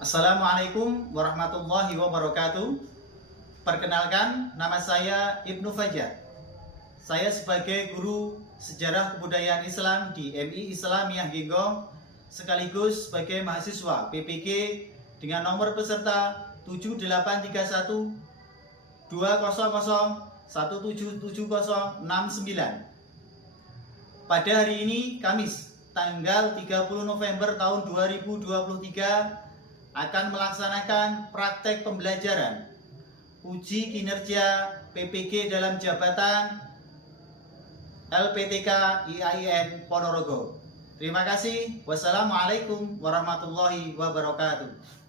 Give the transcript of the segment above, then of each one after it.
Assalamualaikum warahmatullahi wabarakatuh. Perkenalkan, nama saya Ibnu Fajar. Saya sebagai guru sejarah kebudayaan Islam di MI Islamiyah Genggong, sekaligus sebagai mahasiswa PPG dengan nomor peserta 7831 200 177069. Pada hari ini, Kamis, tanggal 30 November tahun 2023, akan melaksanakan praktek pembelajaran uji kinerja PPG dalam jabatan LPTK IAIN Ponorogo. Terima kasih. Wassalamualaikum warahmatullahi wabarakatuh.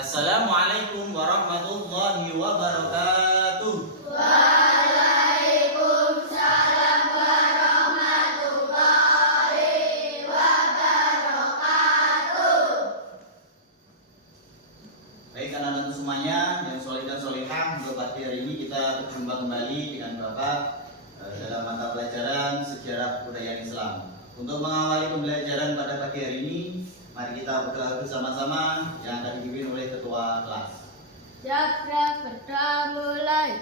Assalamualaikum warahmatullahi wabarakatuh. Waalaikumsalam warahmatullahi wabarakatuh. Baik anak-anak semuanya yang soleh dan solehah, untuk pagi hari ini kita berjumpa kembali dengan Bapak dalam mata pelajaran sejarah kebudayaan Islam. Untuk mengawali pembelajaran pada pagi hari ini, mari kita berdoa bersama-sama yang akan dipimpin oleh ketua kelas. Jakra kita mulai.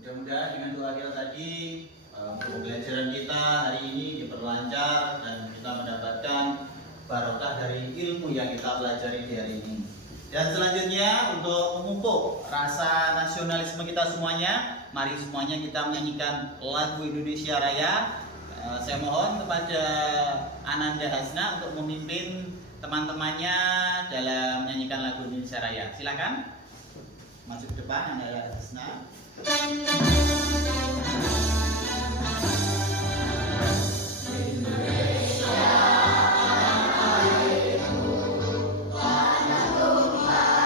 Mudah-mudahan dengan doa kita tadi, pembelajaran kita hari ini diperlancar dan kita mendapatkan barokah dari ilmu yang kita pelajari di hari ini. Dan selanjutnya, untuk memupuk rasa nasionalisme kita semuanya, mari semuanya kita menyanyikan lagu Indonesia Raya. Saya mohon kepada Ananda Hasna untuk memimpin teman-temannya dalam menyanyikan lagu Indonesia Raya. Silakan maju ke depan, Ananda Hasna. Indonesia, tanah airku, tanah tumpah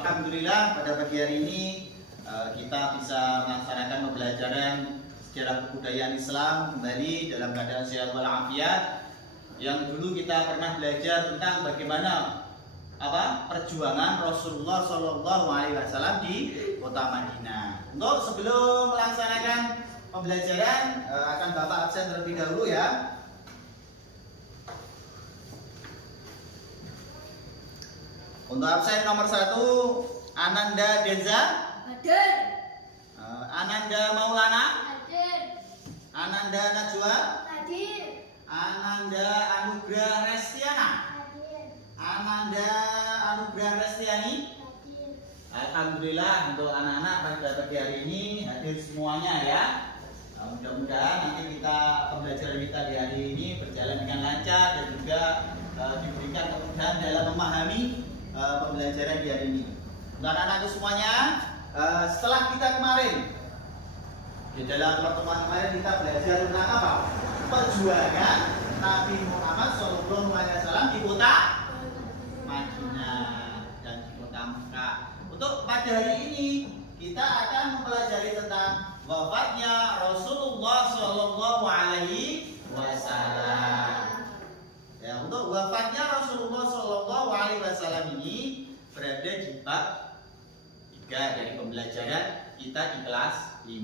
Alhamdulillah pada pagi hari ini kita bisa melaksanakan pembelajaran sejarah kebudayaan Islam kembali dalam keadaan sehat walafiat. Yang dulu kita pernah belajar tentang bagaimana perjuangan Rasulullah Shallallahu Alaihi Wasallam di kota Madinah. Untuk sebelum melaksanakan pembelajaran akan Bapak absen terlebih dahulu ya. Untuk absen nomor 1 Ananda Deza, Hadir. Ananda Maulana, Hadir. Ananda Najwa, Hadir. Ananda Anugrah Restiana, Hadir. Ananda Anugrah Restiani. Hadir. Alhamdulillah untuk anak-anak pada pagi hari ini hadir semuanya ya. Mudah-mudahan nanti pembelajaran kita di hari ini berjalan dengan lancar dan juga diberikan kemudahan dalam memahami pembelajaran di hari ini. Untuk anak-anakku semuanya, setelah kita kemarin di dalam pertemuan kemarin kita belajar tentang apa? Perjuangan Nabi Muhammad SAW di kota Madinah dan di kota Mekah. Untuk pada hari ini kita akan mempelajari tentang wafatnya Rasulullah Shallallahu Alaihi Wasallam. Ya, untuk wafatnya Rasulullah Shallallahu Alaihi Wasallam ini berada di bab 3 dari pembelajaran kita di kelas 5.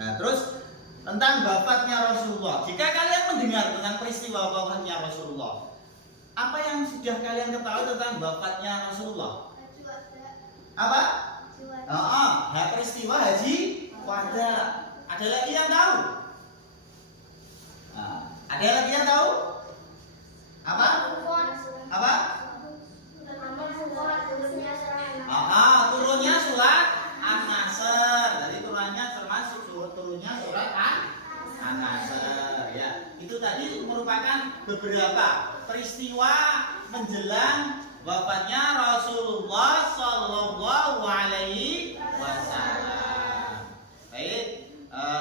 Nah, terus tentang wafatnya Rasulullah. Jika kalian mendengar tentang peristiwa wafatnya Rasulullah, apa yang sudah kalian ketahui tentang wafatnya Rasulullah? Apa? Peristiwa Haji Wada. Ada lagi yang tahu? Ada lagi yang tahu? Apa? Turunnya surat An-Nasr. Jadi turunnya termasuk turunnya surat An-Nasr. Ya, itu tadi merupakan beberapa peristiwa menjelang wafatnya Rasulullah Shallallahu Alaihi Wasallam. Baik,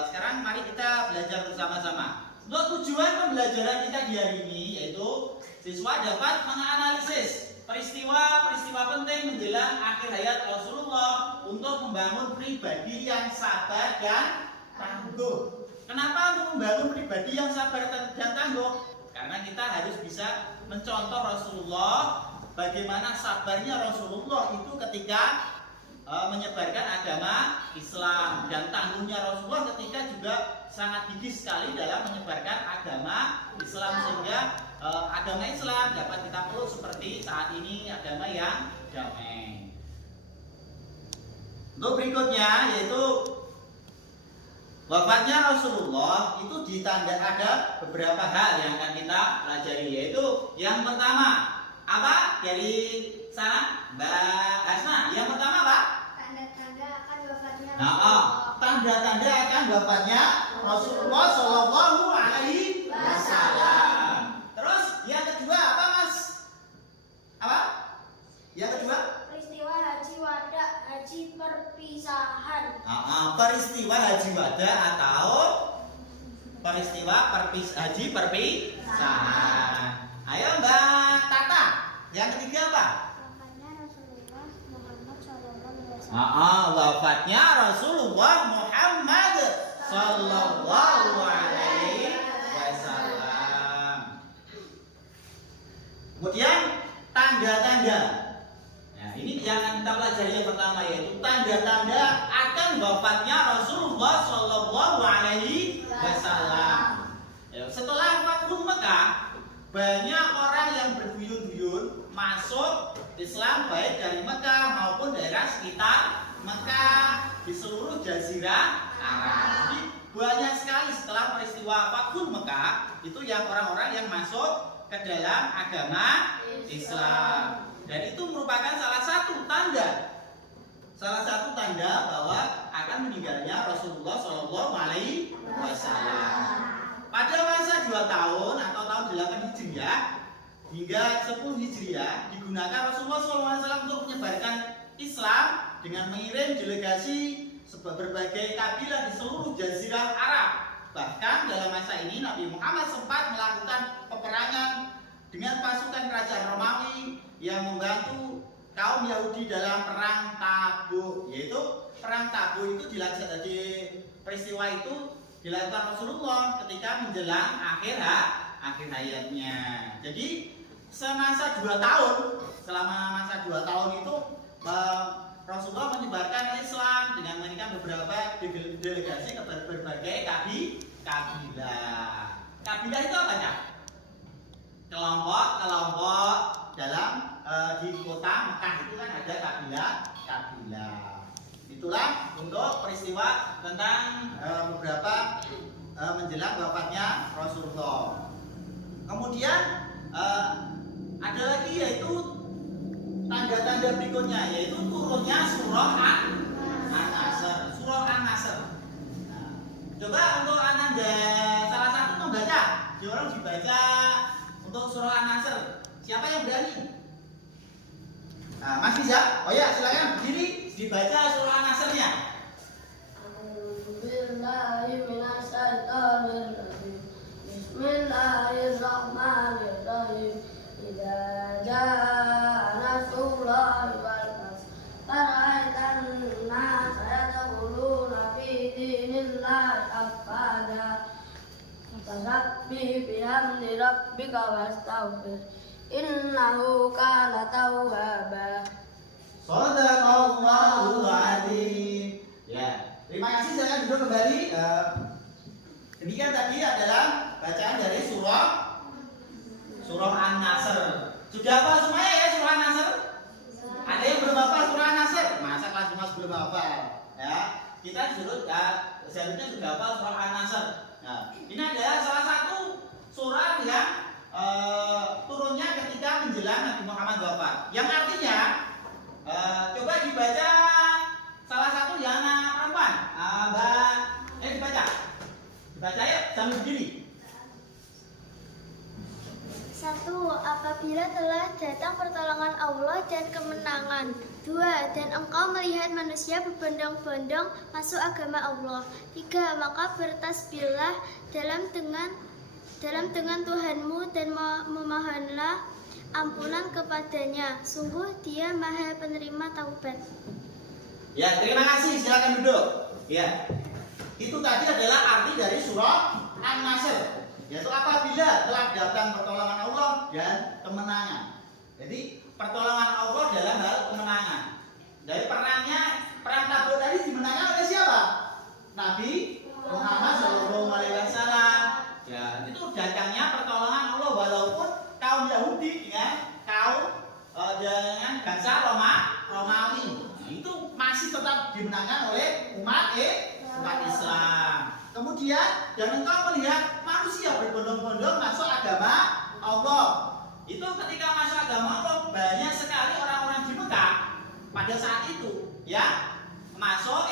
sekarang mari kita belajar bersama-sama. Untuk tujuan pembelajaran kita di hari ini yaitu siswa dapat menganalisis peristiwa-peristiwa penting menjelang akhir hayat Rasulullah untuk membangun pribadi yang sabar dan tangguh. Kenapa untuk membangun pribadi yang sabar dan tangguh? Karena kita harus bisa mencontoh Rasulullah, bagaimana sabarnya Rasulullah itu ketika menyebarkan agama Islam, dan tangguhnya Rasulullah ketika juga sangat gigih sekali dalam menyebarkan agama Islam, sehingga agama Islam dapat kita peluk seperti saat ini agama yang damai. Untuk berikutnya yaitu wafatnya Rasulullah itu ditanda ada beberapa hal yang akan kita pelajari, yaitu yang pertama apa dari sana Mbak Asma? Yang pertama apa? Tanda-tanda akan wafatnya Tanda-tanda akan wafatnya Rasulullah Shallallahu Alaihi Wasallam. Terus yang kedua apa Mas? Apa? Yang kedua? Peristiwa Haji Wada, Haji perpisahan. Peristiwa Haji Wada atau peristiwa Haji perpisahan. Ayo Mbak Tata. Yang ketiga apa? Wafatnya Rasulullah Muhammad Sallallahu Alaihi Wasallam. Kemudian tanda-tanda. Nah, ini yang akan kita pelajari yang pertama yaitu tanda-tanda akan wafatnya Rasulullah Sallallahu Alaihi Wasallam. Setelah Fathu Mekah, banyak orang yang berduyun-duyun masuk Islam baik dari Mekah maupun daerah sekitar Mekah di seluruh Jazirah Arab. Jadi banyak sekali setelah peristiwa Fathu Mekah itu yang orang-orang yang masuk ke dalam agama Islam. Dan itu merupakan salah satu tanda bahwa akan meninggalnya Rasulullah Shallallahu Alaihi Wasallam. Pada masa 2 tahun atau tahun 8 Hijriah hingga 10 Hijriah digunakan Rasulullah SAW untuk menyebarkan Islam dengan mengirim delegasi berbagai kabilah di seluruh Jazirah Arab. Bahkan dalam masa ini Nabi Muhammad sempat melakukan peperangan dengan pasukan kerajaan Romawi yang membantu kaum Yahudi dalam perang Tabuk, yaitu perang Tabuk itu dilaksanakan di peristiwa itu dilakukan Rasulullah ketika menjelang akhir hayatnya. Jadi semasa 2 tahun, selama masa 2 tahun itu Rasulullah menyebarkan Islam dengan mengirimkan beberapa delegasi ke berbagai kabilah. Kabilah itu apa ya? Kelompok dalam di kota Mekah itu kan ada kabilah. Itulah untuk peristiwa tentang beberapa menjelang wafatnya Rasulullah. Kemudian ada lagi yaitu tanda-tanda berikutnya, yaitu turunnya surah An-Nasr. Surah An-Nasr. Nah, coba untuk ananda salah satu membaca, diorang dibaca untuk surah An-Nasr. Siapa yang berani? Nah, Mas Riza, oh ya silakan berdiri dibaca surah An-Nasr-nya. Bismillahirrahmanirrahim. Idza jaa nasrullahi wal fath fara'aitan nasa yadkhuluna fi dinillahi afwaja fasabbih bihamdi rabbika wastaghfir innahu kana tawwaba. Shadaqallahul adzim. Ya, terima kasih, silakan duduk kembali. Demikian tadi adalah bacaan dari surah An-Nasr. Sudah hafal semuanya ya surah An-Nasr? Ada yang belum hafal surah An-Nasr? Masa kelas 5 belum hafal? Ya, kita seharusnya sudah hafal surah An-Nasr. Nah, ini adalah salah satu surah yang turunnya ketika menjelang Nabi Muhammad wafat. Yang artinya coba dibaca salah satu yang perempuan, Mbak, dibaca ya sambil berdiri. 1. Apabila telah datang pertolongan Allah dan kemenangan. 2. Dan engkau melihat manusia berbondong-bondong masuk agama Allah. 3. Maka bertasbihlah dalam dengan Tuhanmu dan memohonlah ampunan kepadanya. Sungguh Dia Maha Penerima Taubat. Ya, terima kasih. Silakan duduk. Ya, itu tadi adalah arti dari surah An-Nasr, yaitu apabila telah datang pertolongan Allah dan kemenangan. Jadi pertolongan Allah dalam hal kemenangan. Dari perang Tabuk tadi dimenangkan oleh siapa? Nabi Muhammad SAW. Ya, itu datangnya pertolongan Allah walaupun kaum Yahudi dengan bangsa Romawi itu masih tetap dimenangkan oleh umat Islam. Kemudian dan engkau melihat manusia berbondong-bondong masuk agama Allah. Itu ketika masuk agama Allah banyak sekali orang-orang di Mekah pada saat itu ya masuk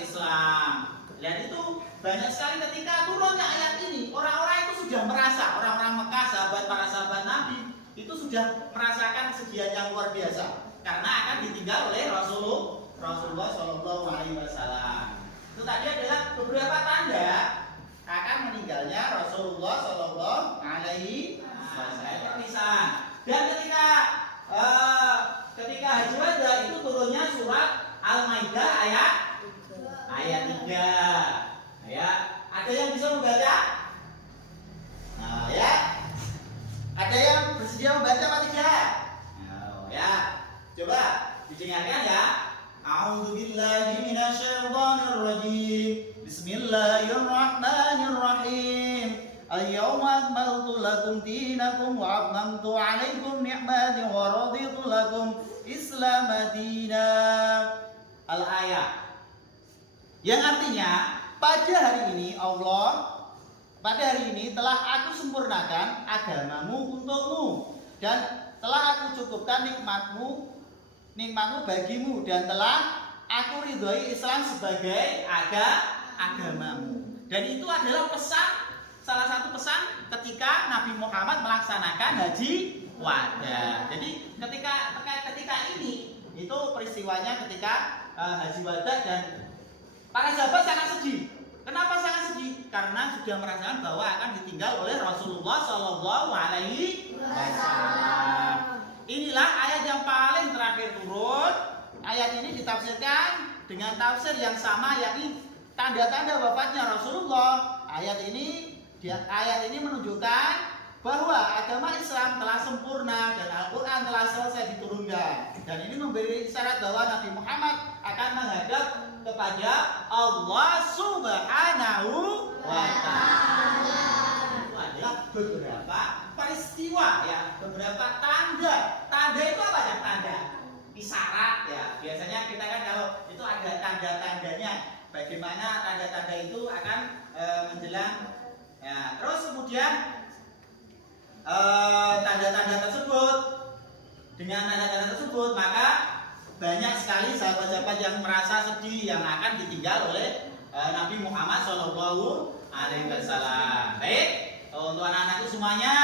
Islam. Dan itu banyak sekali ketika turunnya ayat ini, orang-orang itu sudah merasa, orang-orang Mekah, para sahabat Nabi itu sudah merasakan kesedihan yang luar biasa karena akan ditinggal oleh Rasulullah SAW. Itu tadi adalah beberapa tanda akan meninggalnya Rasulullah SAW. Dan ketika Haji Wada itu turunnya surat Al-Maidah ayat 3. Ya, ada yang bisa membaca? Nah, ya. Ada yang bersedia membaca apa tidak? Nah, ya. Coba didengarkan ya. A'udzubillahi minasyaitonir rajim. Bismillahirrahmanirrahim. Al-yawma akmaltu lakum dinakum wa atmamtu 'alaikum ni'mati wa raditu lakum Islam dinan. Al-ayat. Yang artinya pada hari ini telah aku sempurnakan agamamu untukmu dan telah aku cukupkan nikmatmu bagimu dan telah aku ridhoi Islam sebagai agamamu. Dan itu adalah salah satu pesan ketika Nabi Muhammad melaksanakan haji wada. Jadi ketika ini itu peristiwanya ketika haji wada dan para sahabat sangat sedih. Kenapa sangat sedih? Karena sudah merasakan bahwa akan ditinggal oleh Rasulullah SAW. inilah ayat yang paling terakhir turun. Ayat ini ditafsirkan dengan tafsir yang sama, yakni tanda-tanda wafatnya Rasulullah. Ayat ini menunjukkan bahwa agama Islam telah sempurna dan Al-Quran telah selesai diturunkan. Dan ini memberi isyarat bahwa Nabi Muhammad akan menghadap kepada Allah Subhanahu wa Ta'ala. Itu adalah beberapa peristiwa, ya, beberapa tanda. Tanda itu apa ya? Tanda isyarat, ya. Biasanya kita kan kalau itu ada tanda-tandanya. Bagaimana tanda-tanda itu akan menjelang. Ya, terus kemudian tanda-tanda tersebut, dengan tanda-tanda tersebut maka banyak sekali sahabat-sahabat yang merasa sedih yang akan ditinggal oleh Nabi Muhammad SAW. Baik, untuk anak-anakku semuanya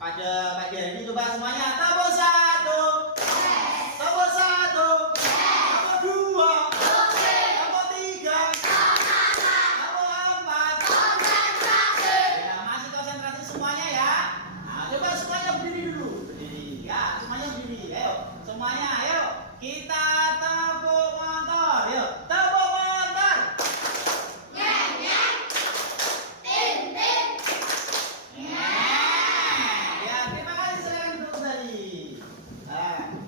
pada pagi hari ini coba semuanya tepuk satu, tepuk satu, tepuk dua, tepuk tiga, tepuk empat. Ya, masih konsentrasi semuanya ya. Nah, coba semuanya berdiri dulu. Berdiri. Ya, semuanya berdiri. Ayo, semuanya ayo. Kita tepuk motor. Yuk, tepuk motor. Nyeng, nyeng. Tin, tin. Ya, terima kasih, silakan duduk kembali. Nah,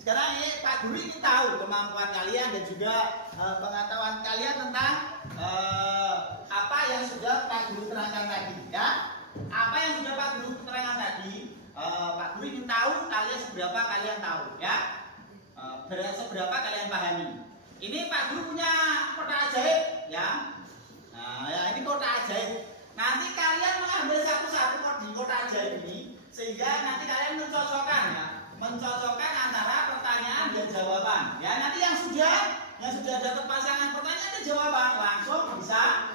sekarang ini Pak Guru ingin tahu kemampuan kalian dan juga pengetahuan kalian tentang apa yang sudah Pak Guru terangkan tadi, ya. Apa yang sudah Pak Guru terangkan tadi, Pak Guru ingin tahu kalian seberapa kalian tahu, ya. Seberapa kalian pahami. Ini Pak Guru punya kotak ajaib, ya. Nah, ya, ini kotak ajaib. Nanti kalian mengambil satu-satu di kotak ajaib ini, sehingga nanti kalian mencocokkan, ya, mencocokkan antara pertanyaan dan jawaban. Ya, nanti yang sudah dapat pasangan pertanyaan dan jawaban langsung bisa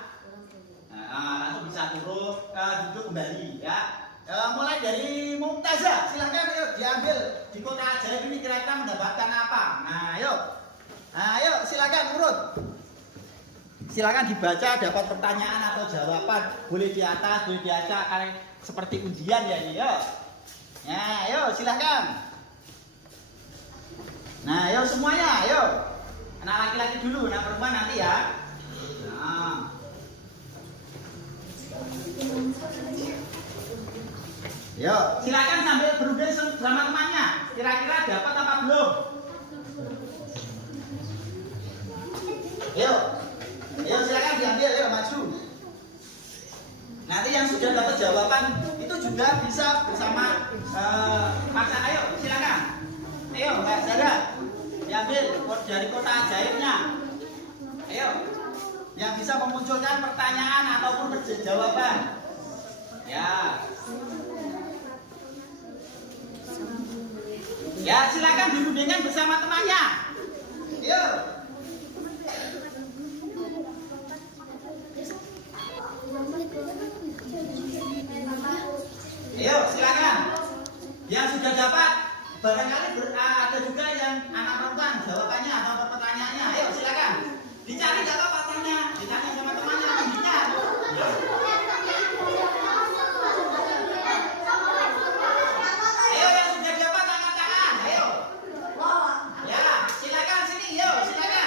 duduk kembali, ya. Mulai dari Mumtazah, silahkan yuk diambil di kotak ajaib ini kira-kira mendapatkan apa. Nah, ayo silakan urut. Silakan dibaca, dapat pertanyaan atau jawaban, boleh di atas, boleh di atas, kayak seperti ujian ya ini, yuk. Nah, ayo silakan. Nah, ayo semuanya, ayo. Anak laki-laki dulu, anak perempuan nanti ya. Nah. Yo, silakan sambil berunding sama temannya. Kira-kira dapat apa belum? Yo, silakan diambil, yuk maju. Nanti yang sudah dapat jawaban itu juga bisa bersama paksa. Ayo, silakan. Ayo, Mbak Zara, diambil dari kotak ajaibnya. Ayo, yang bisa memunculkan pertanyaan ataupun jawaban. Ya. Ya, silakan dirundingkan bersama temannya. Ayo. Ayo, silakan. Yang sudah dapat, barangkali ada juga yang anak perempuan jawabannya atau pertanyaannya. Ayo, silakan. Dicari nggak apa-apa, tanya. Ditanya sama temannya, tingginya. Ya. Ayo, yang sudah dapat angkat tangan. Ayo. Ya, silakan sini. Yo, silakan.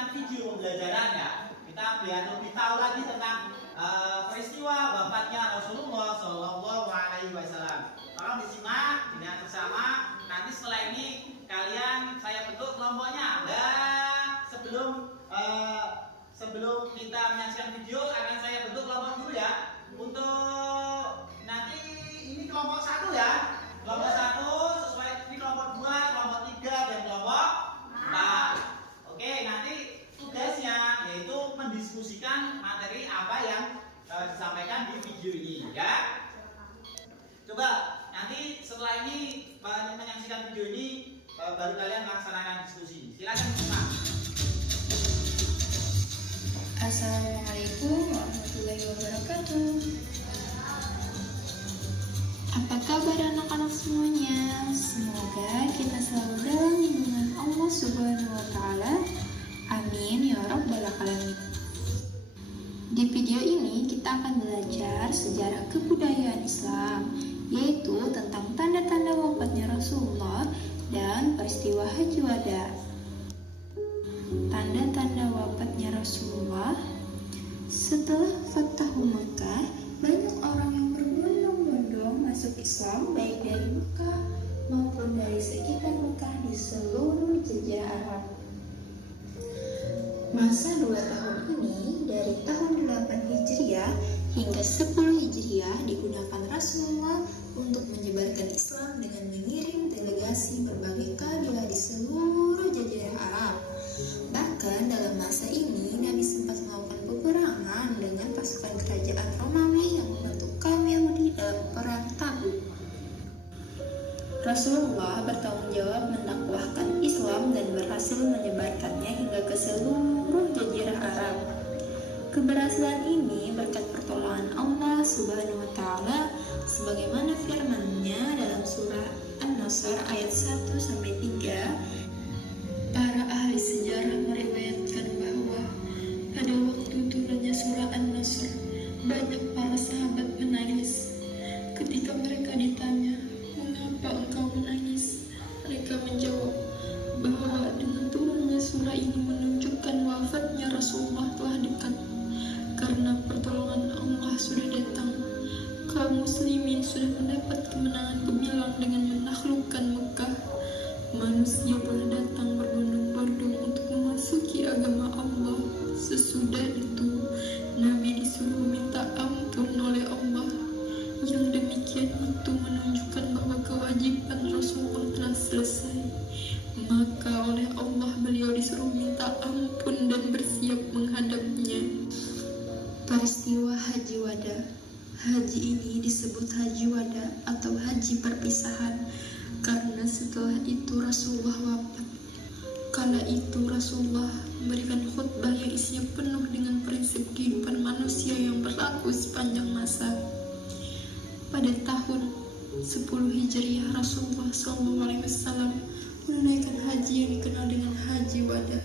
menyaksikan video pembelajaran ya, kita biar lebih tahu lagi tentang peristiwa wafatnya Rasulullah Shallallahu Alaihi Wasallam. Tolong disimak dengan bersama. Nanti setelah ini kalian saya bentuk kelompoknya. Dan sebelum kita menyaksikan video akan saya bentuk kelompok dulu ya. Untuk nanti ini kelompok 1 ya. Kelompok 1 sesuai ini kelompok 2, kelompok 3 dan kelompok 4. Oke, nanti tugasnya yaitu mendiskusikan materi apa yang disampaikan di video ini ya. Coba nanti setelah ini menyaksikan video ini baru kalian melaksanakan diskusi. Silakan Pak. Assalamualaikum warahmatullahi wabarakatuh. Apa kabar anak-anak semuanya? Semoga kita selalu dalam lindungan Allah Subhanahu wa Ta'ala. Amin ya Rabbal Alamin. Di video ini kita akan belajar sejarah kebudayaan Islam, yaitu tentang tanda-tanda wafatnya Rasulullah dan peristiwa Haji Wada. Tanda-tanda wafatnya Rasulullah. Setelah Fathu Mekah, banyak orang yang berbondong-bondong masuk Islam baik dari Mekah maupun dari sekitar Mekah di seluruh jazirah Arab. Masa 2 tahun ini dari tahun 8 Hijriah hingga 10 Hijriah digunakan Rasulullah untuk menyebarkan Islam dengan mengirim delegasi berbagai kabilah di seluruh jazirah Arab. Bahkan dalam masa ini Nabi sempat melakukan peperangan dengan pasukan kerajaan Romawi yang membantu kaum Yahudi dalam perang Tabuk. Rasulullah bertanggung jawab mendakwahkan Islam dan berhasil menyebarkannya hingga ke seluruh jazirah Arab. Keberhasilan ini berkat pertolongan Allah Subhanahu wa Ta'ala sebagaimana firman-Nya dalam surah An-Nasr ayat 1 sampai 3. Para ahli sejarah meriwayatkan bahwa pada waktu turunnya surah An-Nasr, banyak para sahabat menangis. Ketika mereka ditanya, "Mengapa engkau menangis?" Mereka menjawab bahwa dengan turunnya surah ini menunjukkan wafatnya Rasulullah telah dekat. Karena pertolongan Allah sudah datang, kaum muslimin sudah mendapat kemenangan gemilang dengan menaklukkan Mekah. Manusia telah datang berbondong-bondong untuk memasuki agama Allah. Sesudah itu, Nabi disuruh minta ampun oleh Allah. Yang demikian itu menunjukkan bahwa kewajiban Rasulullah telah selesai. Maka oleh Allah beliau disuruh minta ampun dan bersiap menghadapnya. Peristiwa Haji Wada. Haji ini disebut Haji Wada atau Haji Perpisahan karena setelah itu Rasulullah wafat. Kala itu Rasulullah memberikan khutbah yang isinya penuh dengan prinsip kehidupan manusia yang berlaku sepanjang masa. Pada tahun 10 Hijriah Rasulullah SAW menunaikan haji yang dikenal dengan Haji Wada.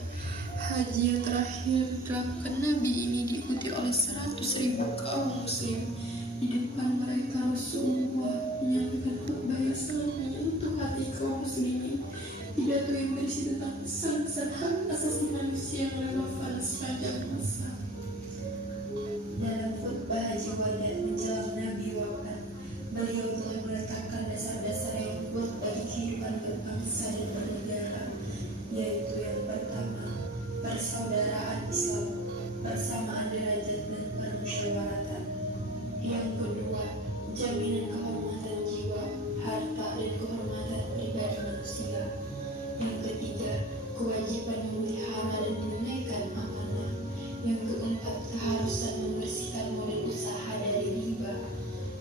Haji yang terakhir dilakukan Nabi ini diikuti oleh 100.000 kaum muslim. Di depan mereka Rasulullah menyampaikan khutbah yang sangat menyentuh hati kaum muslimin. Pidato yang berisi tentang pesan-pesan hak asasi manusia yang relevan sepanjang masa. Dalam khutbah Haji Wada menjelang Nabi wafat, beliau telah meletakkan dasar-dasar yang kuat bagi kehidupan berbangsa dan bernegara, yaitu yang pertama, persaudaraan Islam, persamaan derajat dan permusyawaratan. Yang kedua, jaminan kehormatan jiwa, harta dan kehormatan pribadi manusia. Yang ketiga, kewajiban memelihara dan menunaikan amanah. Yang keempat, keharusan membersihkan modal usaha dari riba.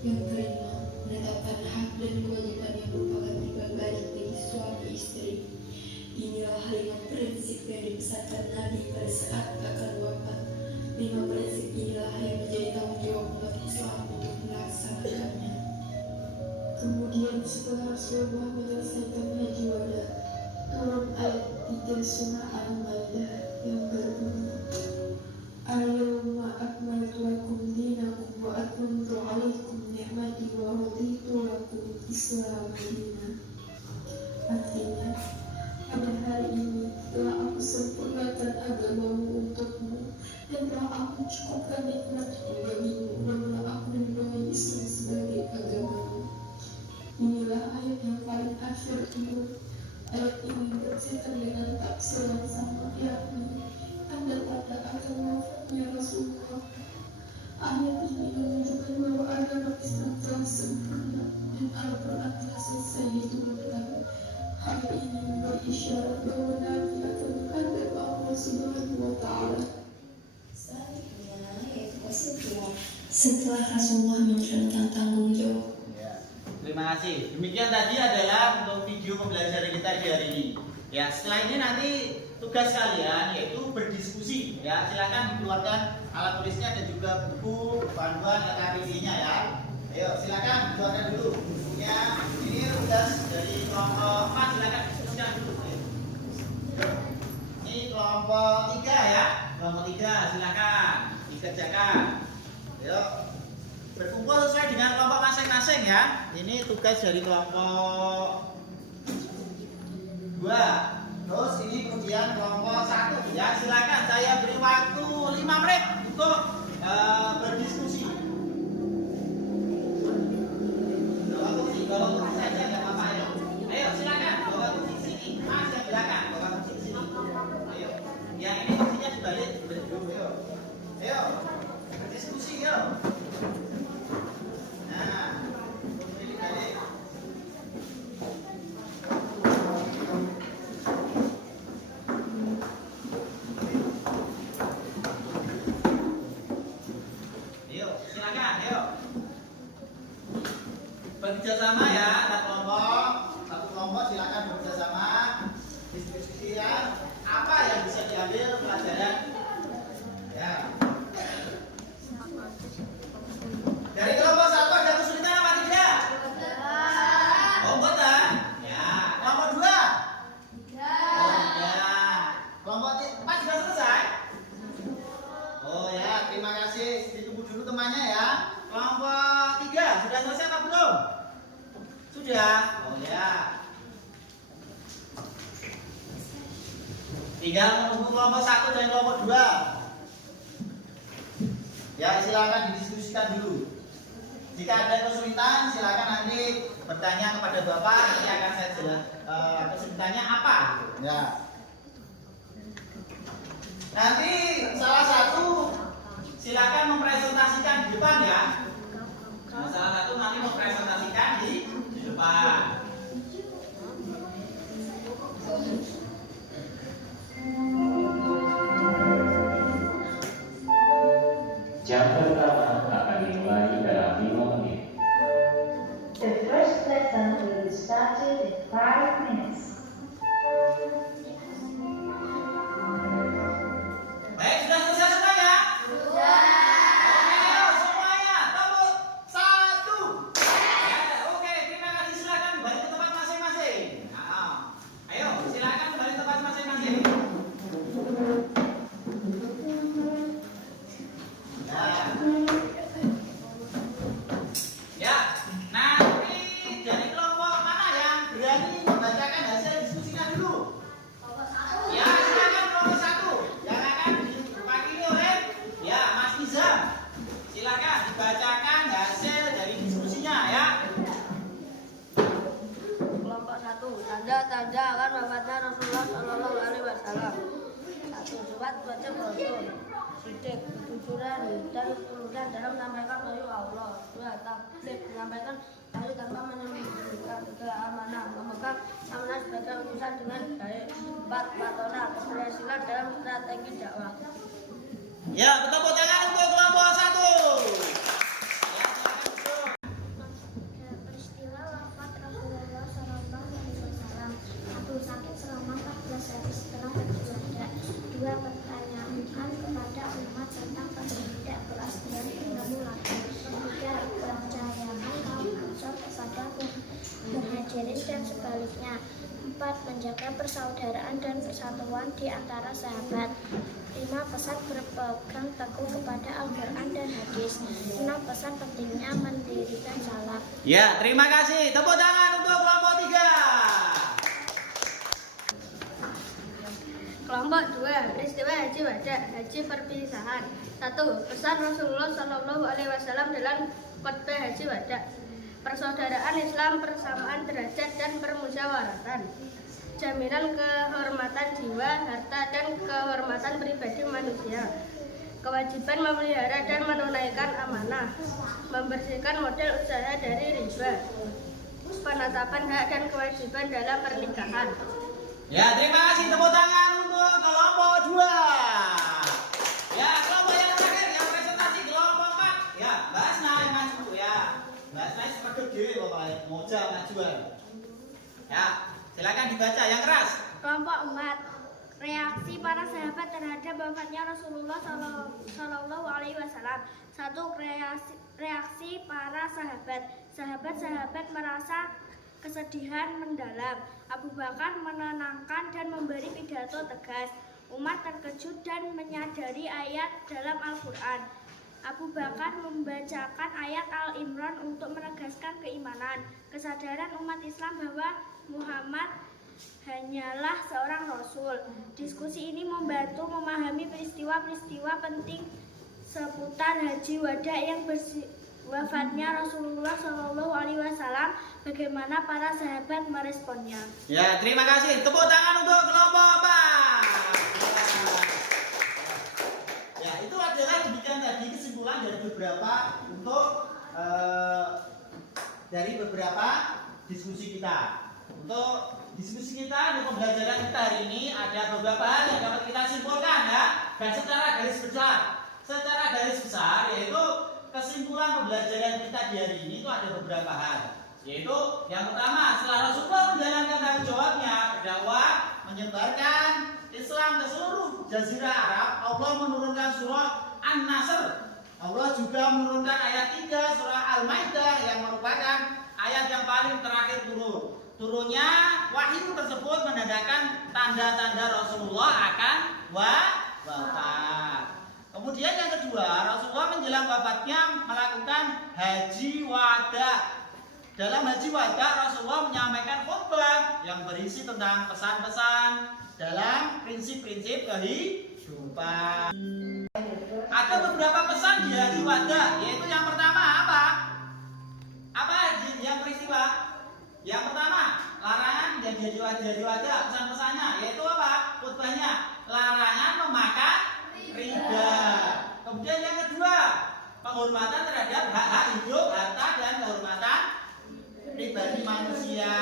Yang kelima, menetapkan hak dan kewajiban yang merupakan pribadi bagi suami istri. Inilah 5 prinsip yang dipesankan Nabi pada saat akan wafat. 5 prinsip inilah yang menjadi tanggung jawab umat Islam untuk melaksanakannya. Kemudian setelah Rasulullah menyelesaikan Haji Wada, turun ayat 3 surah Al-Maidah yang berbunyi, Al-yawma akmaltu lakum dinakum wa atmamtu alaikum ni'mati wa raditu lakum Islam dinan. Artinya, pada hari ini telah aku sempurnakan agama agamamu untukmu, dan telah aku cukupkan nikmat ini bagimu, dan telah aku ridhoi Islam sebagai agamamu. Inilah ayat yang paling akhir itu. Ayat ini bercerita dengan tafsir yang sama, yakni tanda-tanda akan wafatnya Rasulullah. Ayat ini menunjukkan bahwa agama Islam telah sempurna dan Al-Quran telah selesai diturunkan. Hal ini memberi isyarat bahwa Nabi akan menghadap Allah Subhanahu wa Ta'ala. Selanjutnya yaitu kesimpulan. Setelah Rasulullah menjalankan tanggung jawab. Ya, terima kasih. Demikian tadi adalah untuk video pembelajaran kita di hari ini. Ya, setelah ini nanti tugas kalian yaitu berdiskusi. Ya, silakan dikeluarkan alat tulisnya dan juga buku panduan KKBI-nya ya. Ayo, silakan keluarkan dulu bukunya. Ini tugas dari kelompok 4, silakan diskusikan dulu. Ayo. Ini kelompok 3 ya. Kelompok 3 silakan dikerjakan. Ayo. Berkumpul sesuai dengan kelompok masing-masing ya. Ini tugas dari kelompok 2. Terus ini kemudian kelompok 1 ya. Silakan saya beri waktu 5 menit untuk berdiskusi. Bawa kursi, bawa kursi saja nggak apa-apa ya. Ayo silakan bawa kursi sini. Mas yang belakang bawa kursi sini. Ayo. Yang ini kursinya dibalik dulu. Ayo. Ayo. Berdiskusi yuk. Nah, kursi dibalik. Bekerja sama ya, ada kelompok, satu kelompok silakan bekerja sama, diskusikan apa yang bisa diambil pelajaran. Ya. Dari kelompok 1 ada kesulitan apa tidak? Oh, bukan? Ya. Kelompok 2? Oh, ya. Kelompok 4 sudah selesai? Oh ya, terima kasih. Ditunggu dulu temannya ya. Kelompok 3 sudah selesai apa belum? Sudah. Oh ya. Tinggal menunggu kelompok 1 dan kelompok 2. Ya, silakan didiskusikan dulu. Jika ada kesulitan, silakan nanti bertanya kepada Bapak, nanti akan saya jelaskan kesulitannya apa. Ya. Nanti salah satu silakan mempresentasikan di depan ya. Nah, salah satu nanti mempresentasikan di depan. Jam pertama akan dimulai dalam 5 menit. The first lesson will be started in 5 minutes. Baik, sudah selesai semuanya? Sudah. Ayo semuanya, tepuk 1. Ya, oke, terima kasih. Silakan kembali ke tempat masing-masing. Nah, ayo, silakan kembali ke tempat masing-masing. Ya, nanti dari kelompok mana yang berani membacakan hasil diskusinya dulu? Ya, silakan kelompok 1 yang akan diwakili oleh ya Mas Nizam. Silakan dibacakan hasil dari diskusinya ya. Kelompok 1, tanda-tanda akan wafatnya Rasulullah Shallallahu Alaihi Wasallam. 1. Surat baca Rasul. Sidik, kejujuran dan ketulusan dalam menyampaikan wahyu Allah. 2. Tabligh, menyampaikan wahyu tanpa menyembunyikan. 3. Amanah, memegang amanah sebagai utusan dengan baik. 4. Patona, keberhasilan dalam strategi dakwah. Ya, tepuk tangan untuk kelompok 1. Peristiwa wafat Rasulullah Shallallahu Alaihi Wasallam. 1. Sakit selama 14 hari setelah berwudu. 2. Pertanyaan kepada umat tentang tidak beraslian ilmu lagi. 3. Kepercayaan kaum Ansor kepada Muhajirin dan sebaliknya. 4. Menjaga persaudaraan dan persatuan di antara sahabat. 5. Pesan berpegang teguh kepada Al-Quran dan hadis. 6. Pesan pentingnya mendirikan salaf. Ya, terima kasih. Tepuk tangan untuk kelompok 3. Kelompok 2, peristiwa Haji Wada, Haji Perpisahan. 1. Pesan Rasulullah Shallallahu Alaihi Wasallam dalam khutbah Haji Wada. Persaudaraan Islam, persamaan derajat dan permusyawaratan. Jaminan kehormatan jiwa, harta, dan kehormatan pribadi manusia. Kewajiban memelihara dan menunaikan amanah. Membersihkan modal usaha dari riba. Penetapan hak dan kewajiban dalam pernikahan. Ya, terima kasih. Tepuk tangan untuk kelompok 2. Ya, kelompok yang terakhir yang presentasi kelompok 4. Ya, Mbak Asna yang maju ya. Mbak Asna seperti dewi pokoknya moja majuan. Ya, silakan dibaca yang keras. Kelompok 4. Reaksi para sahabat terhadap wafatnya Rasulullah Shallallahu Alaihi Wasallam. 1. Reaksi para sahabat. Sahabat-sahabat merasa kesedihan mendalam. Abu Bakar menenangkan dan memberi pidato tegas. Umat terkejut dan menyadari ayat dalam Al-Quran. Abu Bakar membacakan ayat Al-Imran untuk menegaskan keimanan, kesadaran umat Islam bahwa Muhammad hanyalah seorang Rasul. Diskusi ini membantu memahami peristiwa-peristiwa penting seputar Haji Wada yang wafatnya Rasulullah Shallallahu Alaihi Wasallam. Bagaimana para sahabat meresponnya? Ya, terima kasih. Tepuk tangan untuk kelompok 4. Ya, itu adalah demikian tadi kesimpulan dari beberapa diskusi kita. Untuk diskusi kita, untuk pembelajaran kita hari ini ada beberapa hal yang dapat kita simpulkan ya. Dan secara garis besar yaitu kesimpulan pembelajaran kita di hari ini itu ada beberapa hal. Yaitu yang pertama, setelah Rasulullah menjalankan tanggung jawabnya berdakwah, menyebarkan Islam ke seluruh jazirah Arab, Allah menurunkan surah An-Nasr. Allah juga menurunkan ayat 3 surah Al-Maidah yang merupakan ayat yang paling terakhir turun. Turunnya wahyu tersebut menandakan tanda-tanda Rasulullah akan wafat. Kemudian yang kedua, Rasulullah menjelang wafatnya melakukan haji wada. Dalam haji wada, Rasulullah menyampaikan khutbah yang berisi tentang pesan-pesan dalam prinsip-prinsip kehidupan. Ada beberapa pesan di haji wada, yaitu yang pertama apa? Apa yang peristiwa? Yang pertama, larangan dan haji wada, pesan-pesannya yaitu apa? Khutbahnya, larangan memakan riba. Kemudian yang kedua, penghormatan terhadap hak-hak hidup, harta, dan kehormatan pribadi manusia.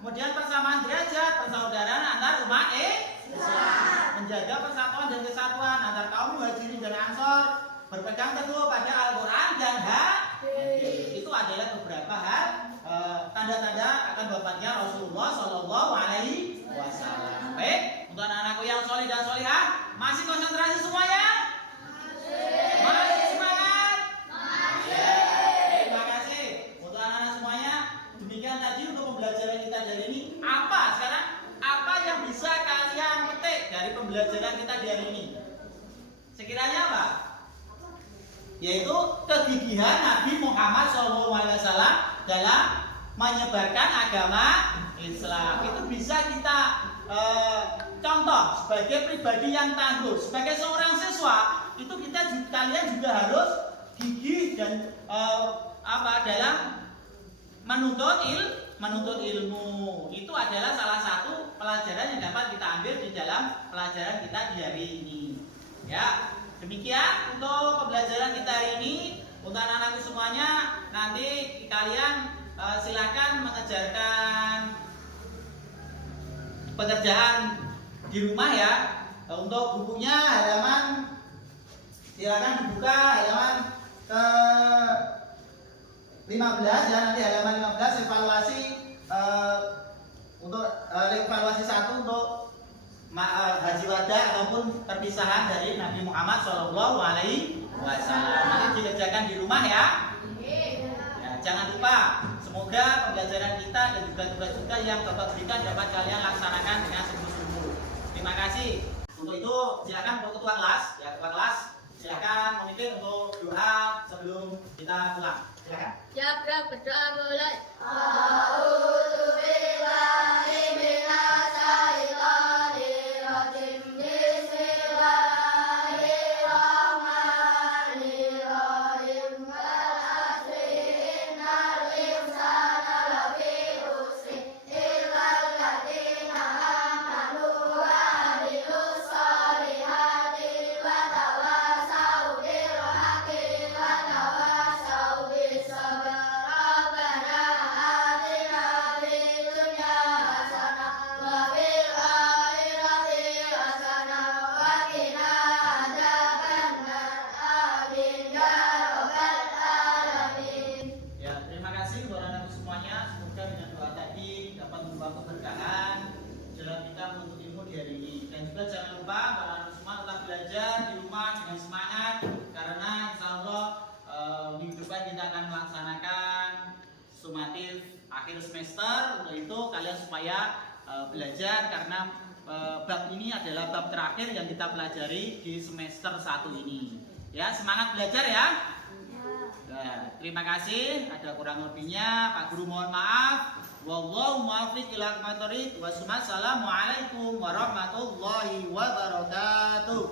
Kemudian persamaan derajat, persaudaraan antar umat Islam, menjaga persatuan dan kesatuan antar kaum muhajirin dan ansor, berpegang teguh pada Al-Quran dan hadis. Itu adalah beberapa hal tanda-tanda akan wafatnya Rasulullah Shallallahu Alaihi Wasallam. Baik, untuk anak-anakku yang soleh dan solihah, masih konsentrasi semuanya? Masih semangat? Terima kasih untuk anak-anak semuanya. Demikian tadi untuk pembelajaran kita hari ini. Apa yang bisa kalian petik dari pembelajaran kita di hari ini? Sekiranya apa? Yaitu kegigihan Nabi Muhammad SAW dalam menyebarkan agama Islam. Itu bisa kita contoh sebagai pribadi yang tangguh. Sebagai seorang siswa, itu kalian juga harus gigih dan dalam menuntut ilmu. Itu adalah salah satu pelajaran yang dapat kita ambil di dalam pelajaran kita di hari ini. Ya, demikian untuk pembelajaran kita hari ini. Untuk anak-anakku semuanya, nanti kalian silakan mengerjakan pekerjaan di rumah ya. Untuk bukunya halaman silakan dibuka halaman ke 15 ya, nanti halaman 15 evaluasi untuk evaluasi 1 untuk haji wada ataupun perpisahan dari Nabi Muhammad Shallallahu Alaihi Wasallam. Nanti dikerjakan di rumah ya. Ya, jangan lupa. Semoga pembelajaran kita dan juga tugas-tugas yang Bapak berikan dapat kalian laksanakan dengan sungguh-sungguh. Terima kasih. Untuk itu silakan untuk ketua kelas, ya ketua kelas silakan memimpin untuk doa sebelum kita pulang. Silakan. Siap, berdoa mulai. A'udzu billahi minasy syaithanir rajim. semester. Untuk itu kalian supaya belajar karena bab ini adalah bab terakhir yang kita pelajari di semester 1 ini. Ya, semangat belajar ya. Nah, terima kasih. Ada kurang lebihnya Pak Guru mohon maaf. Wallahu muwaffiq ila aqwamit thoriq. Wassalamualaikum warahmatullahi wabarakatuh.